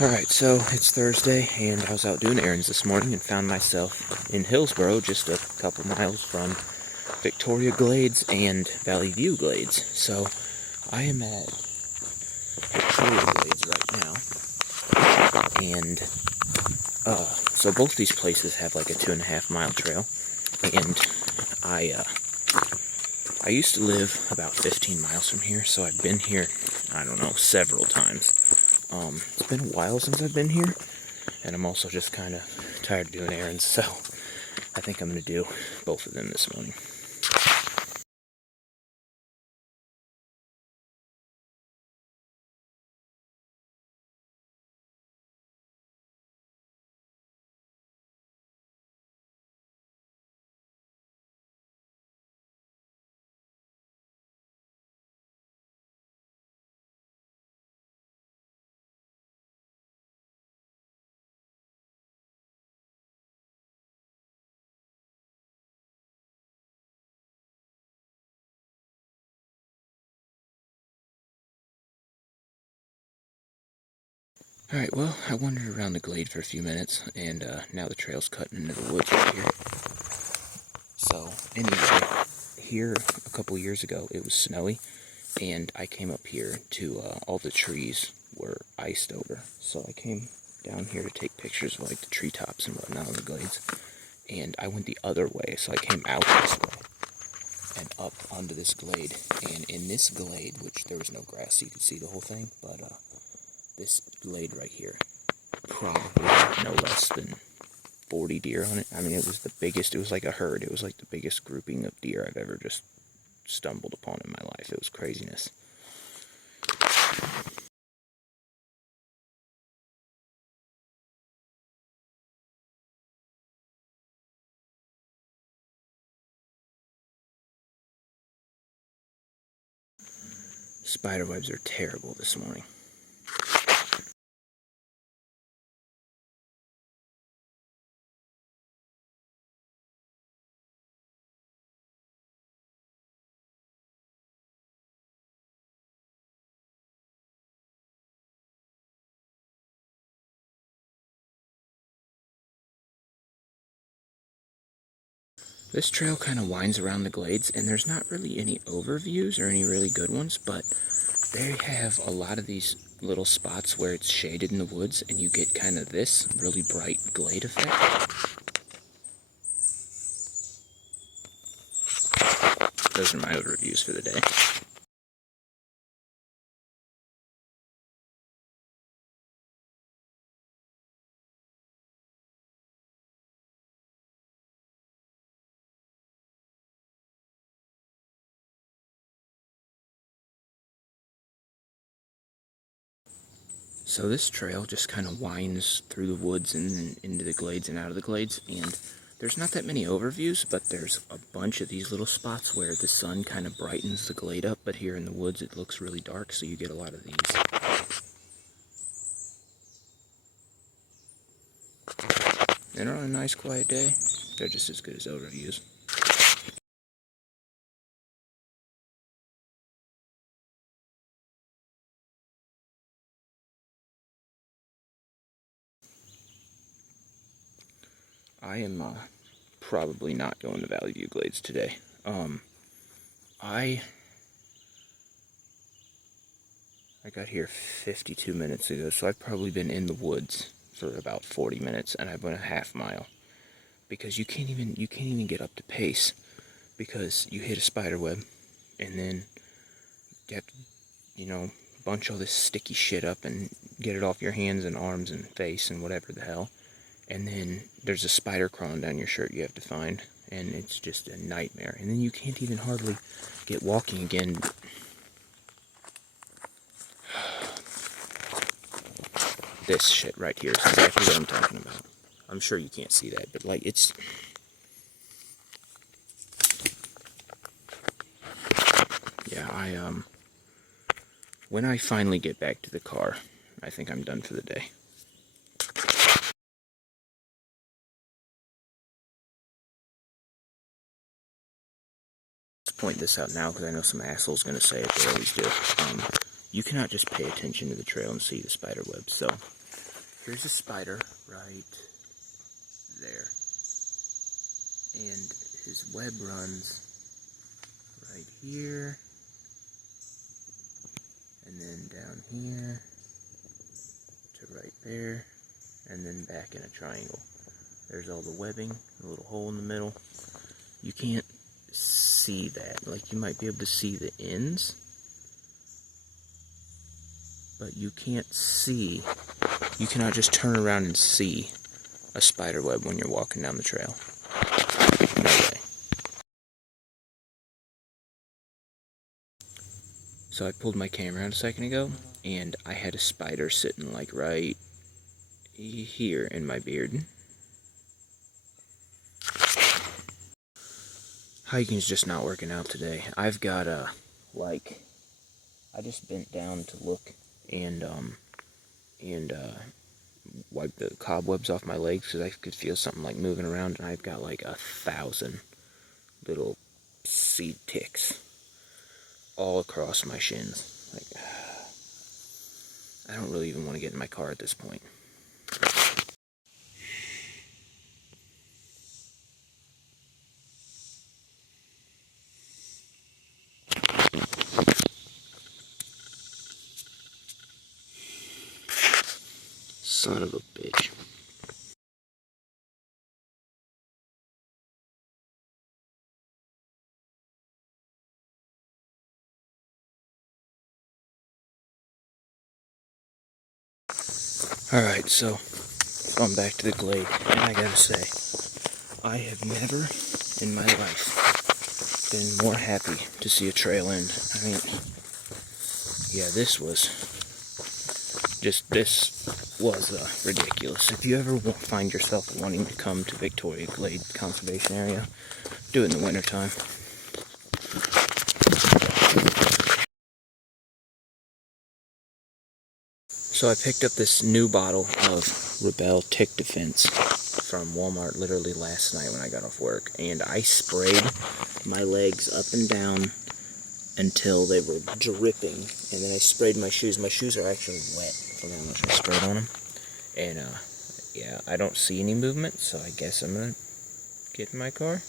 Alright, so it's Thursday, and I was out doing errands this morning and found myself in Hillsboro, just a couple miles from Victoria Glades and Valley View Glades. So I am at Victoria Glades right now, and so both these places have like a 2.5 mile trail, and I used to live about 15 miles from here, so I've been here, I don't know, several times. It's been a while since I've been here, and I'm also just kind of tired of doing errands, so I think I'm going to do both of them this morning. Alright, well, I wandered around the glade for a few minutes, and now the trail's cutting into the woods right here. So, anyway, here a couple years ago, it was snowy, and I came up here to, all the trees were iced over. So I came down here to take pictures of, like, the treetops and whatnot in the glades. And I went the other way, so I came out this way and up onto this glade. And in this glade, which there was no grass, so you could see the whole thing, but, this glade right here, probably no less than 40 deer on it. I mean, it was the biggest, it was like a herd. It was like the biggest grouping of deer I've ever just stumbled upon in my life. It was craziness. Spider webs are terrible this morning. This trail kind of winds around the glades, and there's not really any overviews or any really good ones, but they have a lot of these little spots where it's shaded in the woods, and you get kind of this really bright glade effect. Those are my overviews for the day. So this trail just kind of winds through the woods and into the glades and out of the glades, and there's not that many overviews, but there's a bunch of these little spots where the sun kind of brightens the glade up, but here in the woods it looks really dark, so you get a lot of these. And on a nice quiet day, they're just as good as overviews. I am probably not going to Valley View Glades today. I got here 52 minutes ago, so I've probably been in the woods for about 40 minutes, and I've went a half mile. Because you can't even get up to pace, because you hit a spider web, and then you have to, bunch all this sticky shit up and get it off your hands and arms and face and whatever the hell. And then there's a spider crawling down your shirt you have to find, and it's just a nightmare. And then you can't even hardly get walking again. This shit right here is exactly what I'm talking about. I'm sure you can't see that, but like it's... Yeah, when I finally get back to the car, I think I'm done for the day. Let's point this out now, because I know some asshole's going to say it, they always do. You cannot just pay attention to the trail and see the spider web, so here's a spider right there. And his web runs right here, and then down here to right there, and then back in a triangle. There's all the webbing, a little hole in the middle. You can't see that. Like, you might be able to see the ends, but you can't see. You cannot just turn around and see a spider web when you're walking down the trail. No way. So I pulled my camera out a second ago, and I had a spider sitting like right here in my beard. Hiking's just not working out today. I've got I just bent down to look and wipe the cobwebs off my legs because I could feel something like moving around, and I've got like 1,000 little seed ticks all across my shins. Like, I don't really even want to get in my car at this point. Son of a bitch. Alright, so I'm back to the glade, and I gotta say, I have never in my life been more happy to see a trail end. I mean, yeah, this was ridiculous. If you ever find yourself wanting to come to Victoria Glade Conservation Area, do it in the wintertime. So I picked up this new bottle of Rebel Tick Defense from Walmart literally last night when I got off work, and I sprayed my legs up and down until they were dripping, and then I sprayed my shoes. My shoes are actually wet from how much I sprayed on them, and yeah, I don't see any movement, so I guess I'm gonna get in my car.